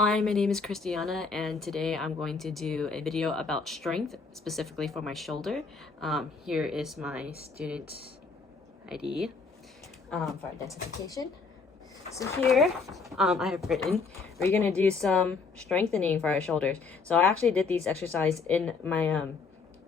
Hi, my name is Christiana, and today I'm going to do a video about strength, specifically for my shoulder. Here is my student ID for identification. So here, I have written, we're going to do some strengthening for our shoulders. So I actually did these exercises in my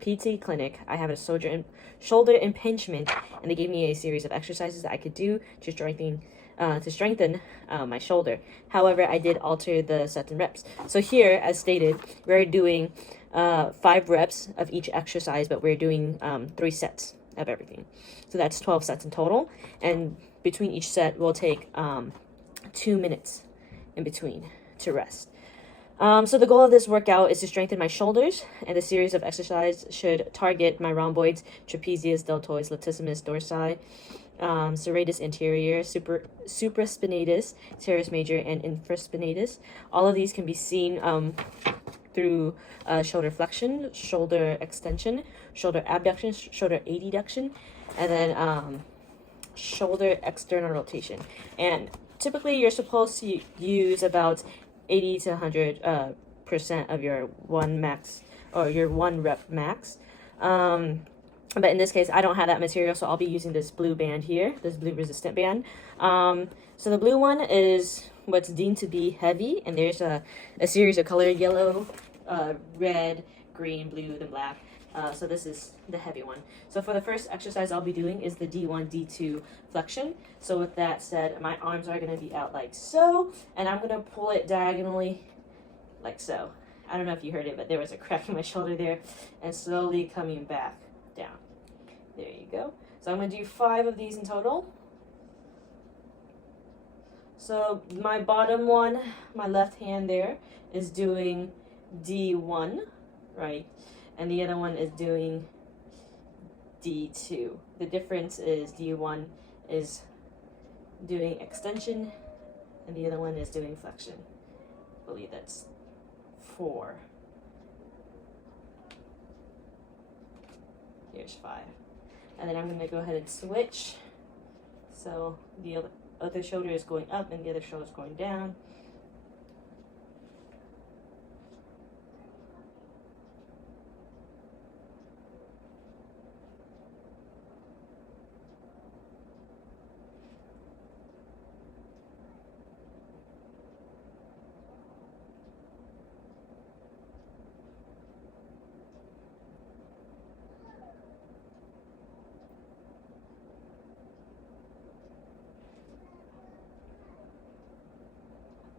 PT clinic. I have a shoulder impingement, and they gave me a series of exercises that I could do to strengthen my shoulder. However, I did alter the sets and reps. So here, as stated, we're doing 5 reps of each exercise, but we're doing 3 sets of everything. So that's 12 sets in total, and between each set, we'll take 2 minutes in between to rest. So the goal of this workout is to strengthen my shoulders, and the series of exercises should target my rhomboids, trapezius, deltoids, latissimus dorsi, serratus anterior, supraspinatus, teres major, and infraspinatus. All of these can be seen through shoulder flexion, shoulder extension, shoulder abduction, shoulder adduction, and then shoulder external rotation. And typically you're supposed to use about 80 to 100% of your one max, or your 1 rep max. But in this case, I don't have that material, so I'll be using this blue band here, this blue resistant band. So the blue one is what's deemed to be heavy, and there's a series of color: yellow, red, green, blue, then black. So this is the heavy one. So for the first exercise I'll be doing is the D1, D2 flexion. So with that said, my arms are going to be out like so, and I'm going to pull it diagonally like so. I don't know if you heard it, but there was a crack in my shoulder there, and slowly coming back down. There you go. So I'm going to do 5 of these in total. So my bottom one, my left hand there, is doing D1, right? And the other one is doing D2. The difference is D1 is doing extension, and the other one is doing flexion. I believe that's 4. Here's 5. And then I'm going to go ahead and switch. So the other shoulder is going up and the other shoulder is going down.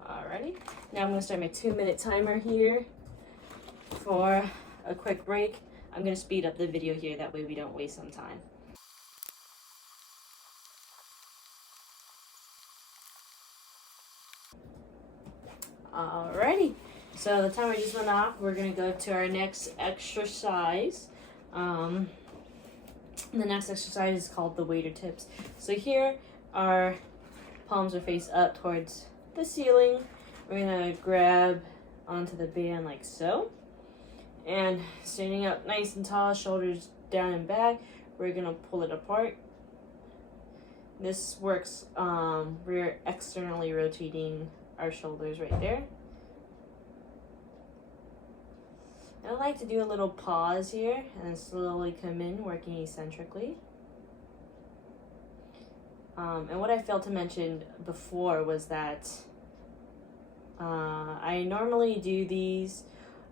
Alrighty, now I'm going to start my 2-minute timer here for a quick break. I'm going to speed up the video here, that way we don't waste some time. Alrighty, so the timer just went off. We're going to go to our next exercise. The next exercise is called the waiter tips. So here our palms are face up towards the ceiling. We're gonna grab onto the band like so, and standing up nice and tall, shoulders down and back, we're gonna pull it apart. This works, we're externally rotating our shoulders right there. I like to do a little pause here and then slowly come in, working eccentrically. And what I failed to mention before was that I normally do these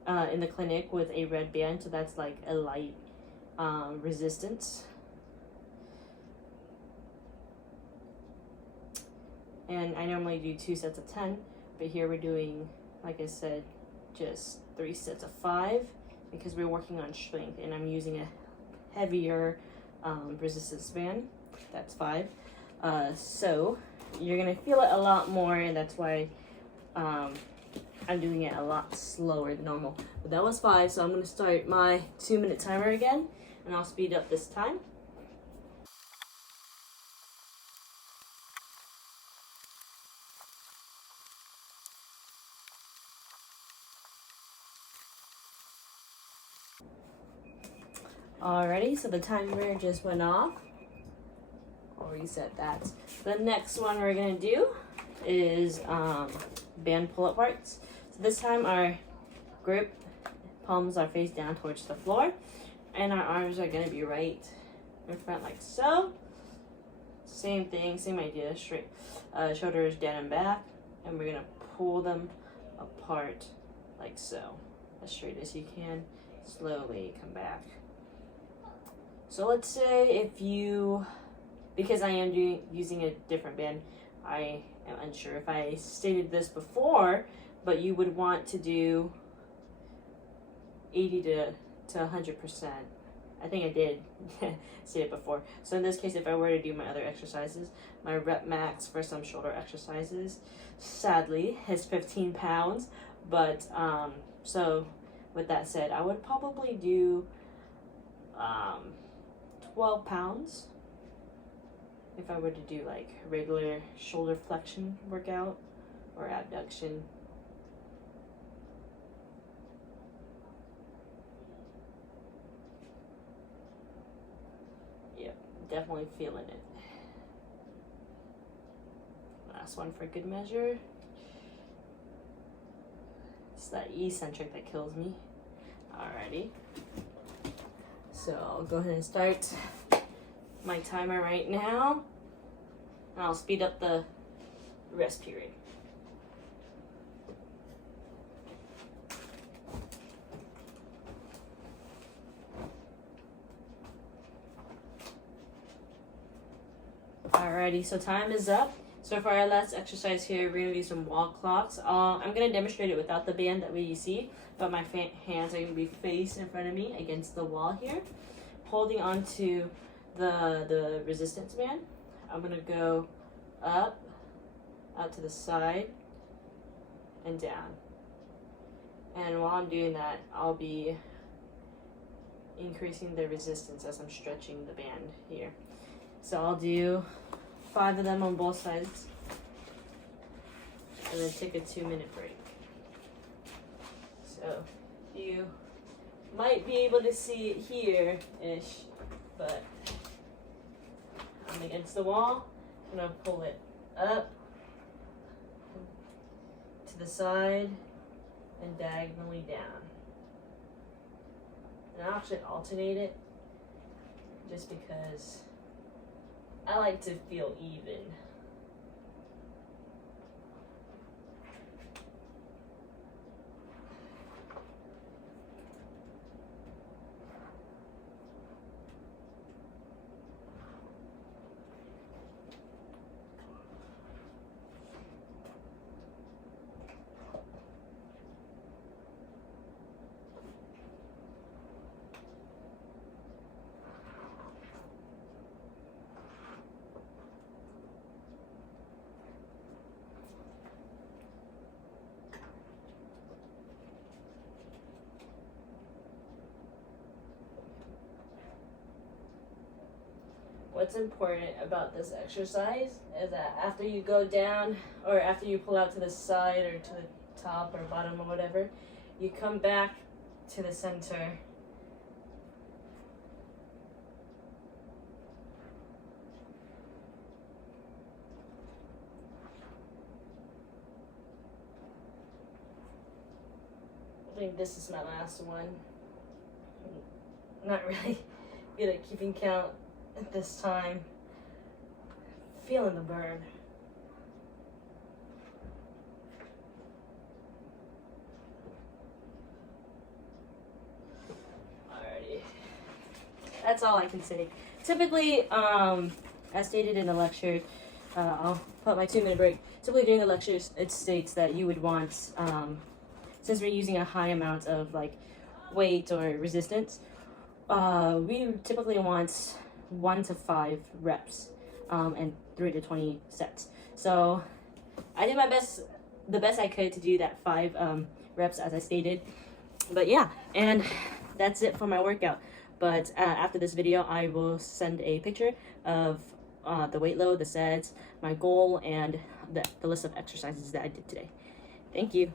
in the clinic with a red band, so that's like a light resistance. And I normally do 2 sets of 10, but here we're doing, like I said, just 3 sets of 5 because we're working on strength, and I'm using a heavier resistance band. That's 5. So you're gonna feel it a lot more, and that's why I'm doing it a lot slower than normal. But that was 5, so I'm gonna start my 2-minute timer again, and I'll speed up this time. Alrighty, so the timer just went off. I'll reset that. The next one we're gonna do is band pull-up parts. So this time our grip palms are face down towards the floor, and our arms are going to be right in front like so. Same thing, same idea, straight shoulders down and back, and we're going to pull them apart like so, as straight as you can. Slowly come back. So let's say if you, because I am using a different band, I am unsure if I stated this before, but you would want to do 80 to 100%. I think I did say it before. So in this case, if I were to do my other exercises, my rep max for some shoulder exercises, sadly, is 15 pounds. But so with that said, I would probably do 12 pounds if I were to do like regular shoulder flexion workout or abduction. Yep, definitely feeling it. Last one for good measure. It's that eccentric that kills me. Alrighty. So I'll go ahead and start my timer right now. And I'll speed up the rest period. Alrighty, so time is up. So for our last exercise here, we're gonna do some wall clocks. I'm gonna demonstrate it without the band that you see, but my hands are gonna be faced in front of me against the wall here, holding onto the resistance band. I'm gonna go up, out to the side, and down. And while I'm doing that, I'll be increasing the resistance as I'm stretching the band here. So I'll do 5 of them on both sides, and then take a 2-minute break. So you might be able to see it here-ish, but I'm against the wall. I'm gonna pull it up to the side and diagonally down. And I'll actually alternate it just because I like to feel even. What's important about this exercise is that after you go down, or after you pull out to the side or to the top or bottom or whatever, you come back to the center. I think this is my last one. Not really good at keeping count at this time. Feeling the burn. Alrighty. That's all I can say. Typically, as stated in the lecture, I'll put my 2-minute break. Typically during the lectures, it states that you would want, since we're using a high amount of like weight or resistance, we typically want 1 to 5 reps and 3 to 20 sets. So I did my best, the best I could to do that 5 reps as I stated. But yeah, and that's it for my workout. But after this video, I will send a picture of the weight load, the sets, my goal, and the list of exercises that I did today. Thank you.